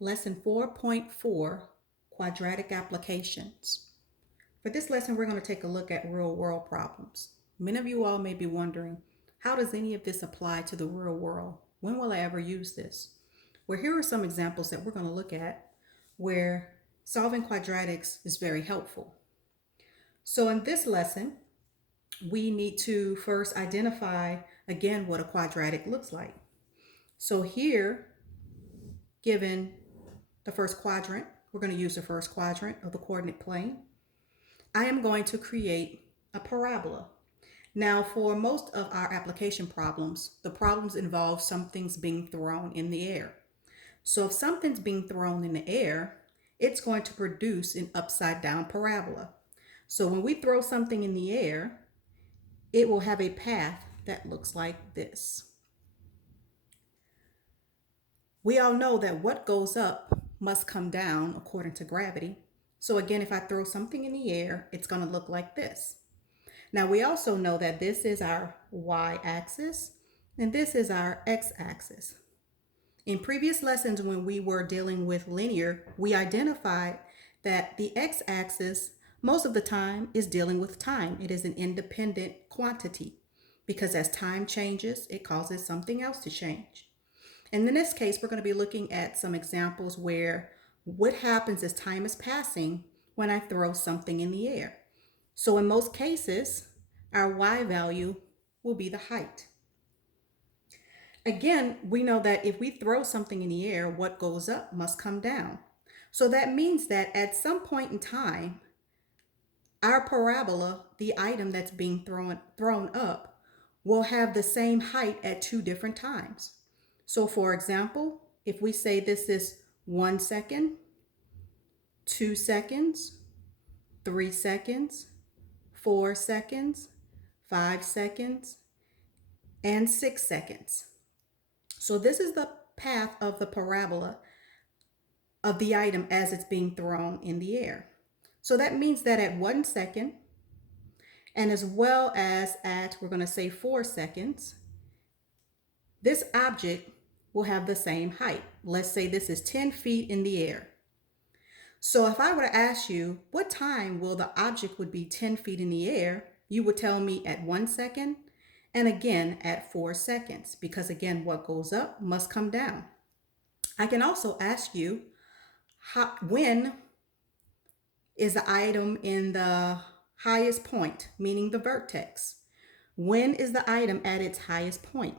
Lesson 4.4, Quadratic Applications. For this lesson, we're going to take a look at real world problems. Many of you all may be wondering, how does any of this apply to the real world? When will I ever use this? Well, here are some examples that we're going to look at where solving quadratics is very helpful. So in this lesson, we need to first identify again what a quadratic looks like. So here, given the first quadrant, we're going to use the first quadrant of the coordinate plane. I am going to create a parabola. Now, for most of our application problems, the problems involve something's being thrown in the air. So if something's being thrown in the air, it's going to produce an upside down parabola. So when we throw something in the air, it will have a path that looks like this. We all know that what goes up must come down according to gravity. So again, if I throw something in the air, it's going to look like this. Now we also know that this is our y-axis and this is our x-axis. In previous lessons when we were dealing with linear, we identified that the x-axis most of the time is dealing with time. It is an independent quantity because as time changes, it causes something else to change. And in this case, we're going to be looking at some examples where what happens as time is passing when I throw something in the air. So in most cases, our y value will be the height. Again, we know that if we throw something in the air, what goes up must come down. So that means that at some point in time, our parabola, the item that's being thrown up, will have the same height at two different times. So for example, if we say this is 1 second, 2 seconds, 3 seconds, 4 seconds, 5 seconds, and 6 seconds. So this is the path of the parabola of the item as it's being thrown in the air. So that means that at 1 second, and as well as at, we're going to say 4 seconds, this object will have the same height. Let's say this is 10 feet in the air. So if I were to ask you, what time will the object would be 10 feet in the air, you would tell me at 1 second and again at 4 seconds, because again, what goes up must come down. I can also ask you, when is the item in the highest point, meaning the vertex? When is the item at its highest point?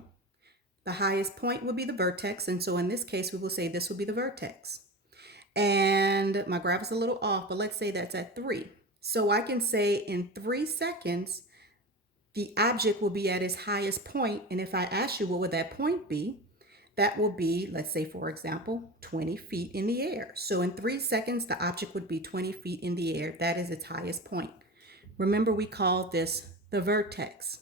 The highest point would be the vertex, and so in this case, we will say this will be the vertex. And my graph is a little off, but let's say that's at 3. So I can say in 3 seconds, the object will be at its highest point. And if I ask you what would that point be, that will be, let's say, for example, 20 feet in the air. So in 3 seconds, the object would be 20 feet in the air. That is its highest point. Remember, we call this the vertex.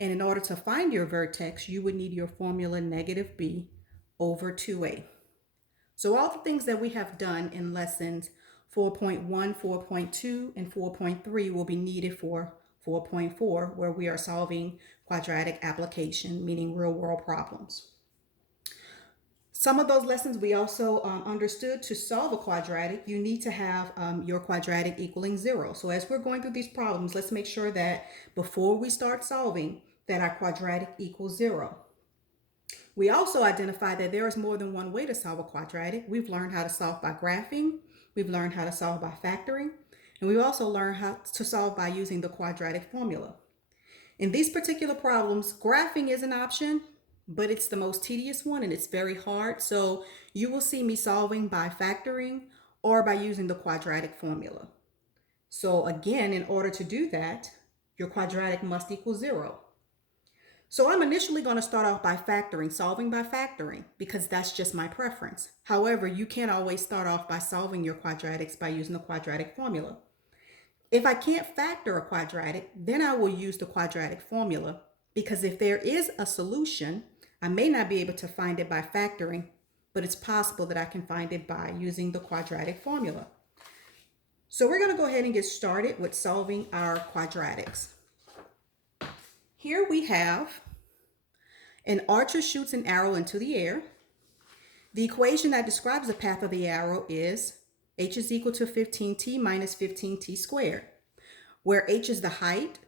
And in order to find your vertex, you would need your formula negative b over 2a. So all the things that we have done in lessons 4.1, 4.2, and 4.3 will be needed for 4.4, where we are solving quadratic application, meaning real world problems. Some of those lessons we also understood to solve a quadratic, you need to have your quadratic equaling 0. So as we're going through these problems, let's make sure that before we start solving, that our quadratic equals 0. We also identify that there is more than one way to solve a quadratic. We've learned how to solve by graphing, we've learned how to solve by factoring, and we've also learned how to solve by using the quadratic formula. In these particular problems, graphing is an option, but it's the most tedious one and it's very hard. So you will see me solving by factoring or by using the quadratic formula. So again, in order to do that, your quadratic must equal 0. So I'm initially going to start off by factoring, solving by factoring, because that's just my preference. However, you can't always start off by solving your quadratics by using the quadratic formula. If I can't factor a quadratic, then I will use the quadratic formula, because if there is a solution, I may not be able to find it by factoring, but it's possible that I can find it by using the quadratic formula. So we're going to go ahead and get started with solving our quadratics. Here we have an archer shoots an arrow into the air. The equation that describes the path of the arrow is h is equal to 15t minus 15t squared, where h is the height,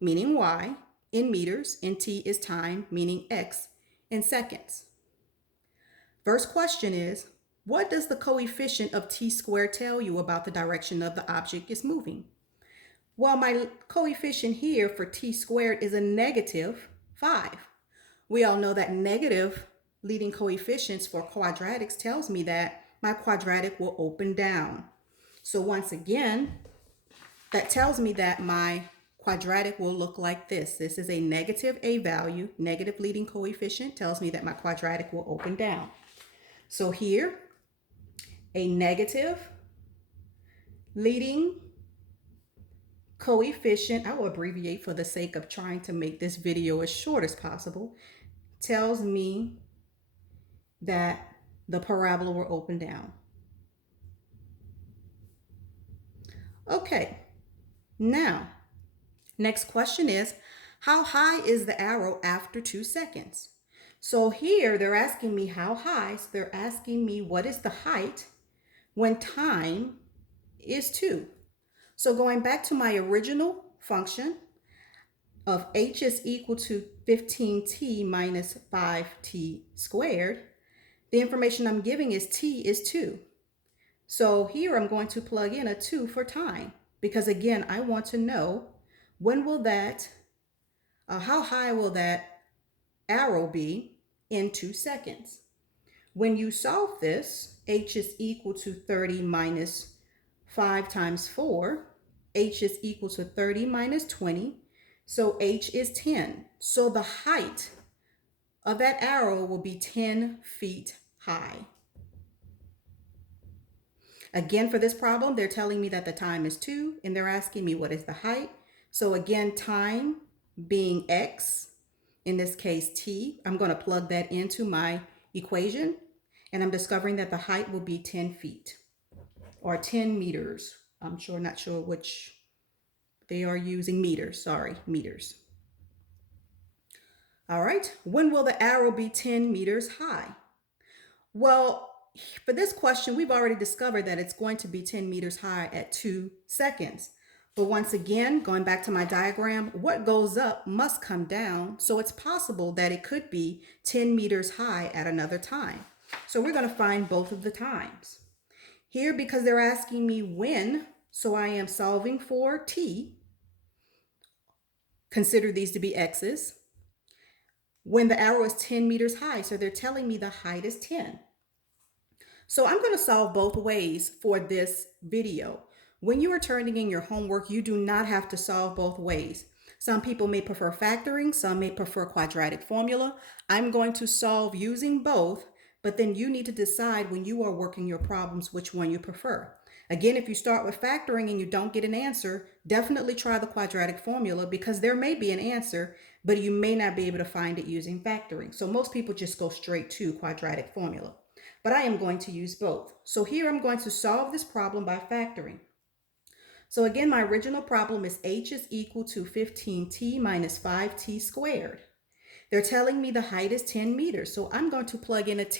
meaning y, in meters, and t is time, meaning x, in seconds. First question is, what does the coefficient of t squared tell you about the direction of the object is moving? Well, my coefficient here for t squared is a negative 5. We all know that negative leading coefficients for quadratics tells me that my quadratic will open down. So once again, that tells me that my quadratic will look like this. This is a negative a value. Negative leading coefficient tells me that my quadratic will open down. So here, a negative leading coefficient, I will abbreviate for the sake of trying to make this video as short as possible, tells me that the parabola will open down. Okay, now, next question is, how high is the arrow after 2 seconds? So here they're asking me how high, so they're asking me what is the height when time is 2. So going back to my original function of h is equal to 15t minus 5t squared, the information I'm giving is t is 2. So here I'm going to plug in a 2 for time, because again, I want to know when will that, how high will that arrow be in 2 seconds. When you solve this, h is equal to 30 minus 5 times 4. H is equal to 30 minus 20. So h is 10. So the height of that arrow will be 10 feet high. Again, for this problem, they're telling me that the time is 2, and they're asking me what is the height. So again, time being x, in this case t, I'm going to plug that into my equation, and I'm discovering that the height will be 10 feet or 10 meters. I'm not sure which they are using. Meters, sorry, meters. All right, when will the arrow be 10 meters high? Well, for this question, we've already discovered that it's going to be 10 meters high at 2 seconds. But once again, going back to my diagram, what goes up must come down. So it's possible that it could be 10 meters high at another time. So we're going to find both of the times. Here, because they're asking me when, so I am solving for t. Consider these to be x's. When the arrow is 10 meters high, so they're telling me the height is 10. So I'm going to solve both ways for this video. When you are turning in your homework, you do not have to solve both ways. Some people may prefer factoring, some may prefer quadratic formula. I'm going to solve using both, but then you need to decide when you are working your problems which one you prefer. Again, if you start with factoring and you don't get an answer, definitely try the quadratic formula, because there may be an answer, but you may not be able to find it using factoring. So most people just go straight to quadratic formula. But I am going to use both. So here I'm going to solve this problem by factoring. So again, my original problem is h is equal to 15t minus 5t squared. They're telling me the height is 10 meters. So I'm going to plug in a 10